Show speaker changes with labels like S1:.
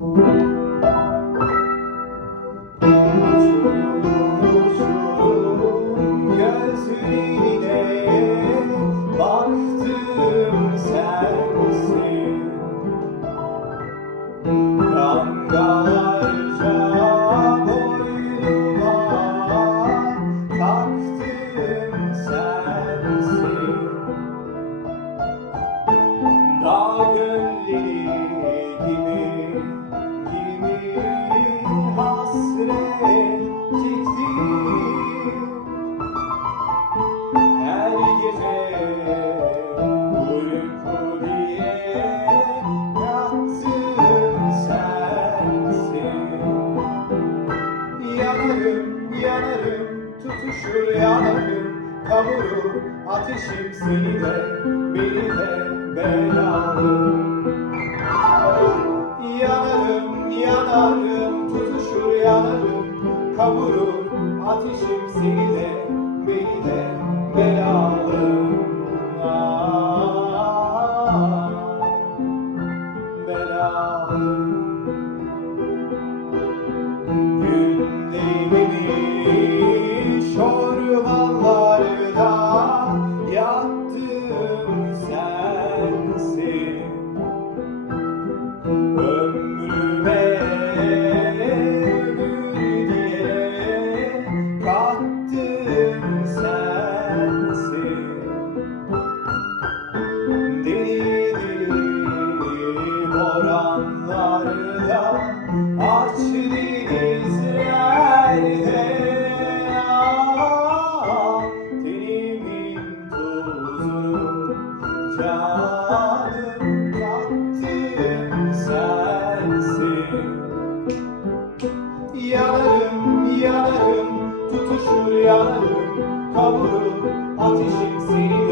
S1: thank you tutuşur yanarım Kavurur ateşim seni de, beni de belalım Yanarım, yanarım, tutuşur yanarım Kavurur ateşim seni de, beni de belalım sensin canım kattım sensin Yanarım, yanarım, tutuşur yanarım Kavurur ateşim seni